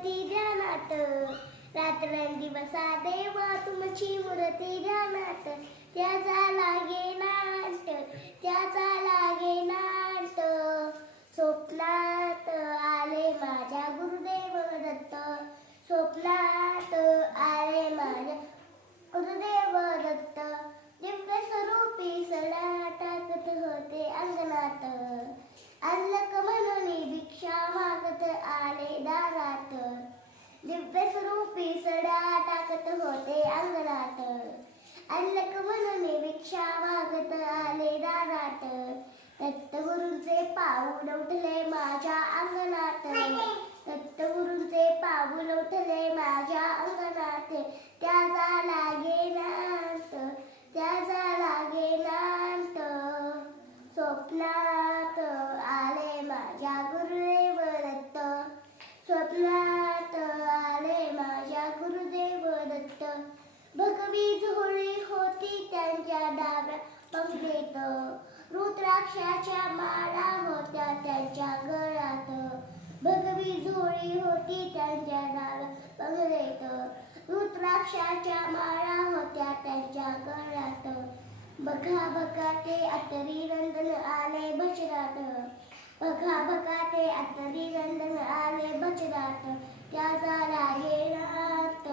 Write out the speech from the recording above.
मूर्ती ध्यानात, रात्रंदिवसा देवा तुमची मूर्ती ध्यानात, त्याचा लागे नाट, त्याचा लागे नाट. स्वप्नात आले माझ्या गुरुदेव दत्त, स्वप्नात आले माझ्या गुरुदेव दत्त. दिव्य स्वरूपी सडा टाकत होते अंगणात, अल्लक म्हणून भिक्षा मागत आले दारात. दिव्य स्वरूपी सडा टाकत होते अंगणात, अल्लक म्हणून भिक्षा मागत आले दारात. दत्तगुरूंचे पाऊल उठले माझ्या अंगणात, दत्तगुरूंचे पाऊल उठले माझ्या अंगणात. त्याचा लागे नाट, त्याचा लागे नाट. स्वप्नात आले माझ्या गुरुदेव दत्त, स्वप्नात आले माझ्या गुरुदेव दत्त. भगवी झोळी होती त्यांच्या डाव्या पंगतीत, रुद्राक्षाच्या माळा होत्या त्यांच्या गळ्यात. भगवी झोळी होती त्यांच्या डाव्या पंगतीत, रुद्राक्षाच्या माळा होत्या त्यांच्या गळ्यात. बघा बघा ते अतरी नंदन आले बचरात, बघा बघा ते अतरी नंदन आले बचरात. त्याचा लागे नाट,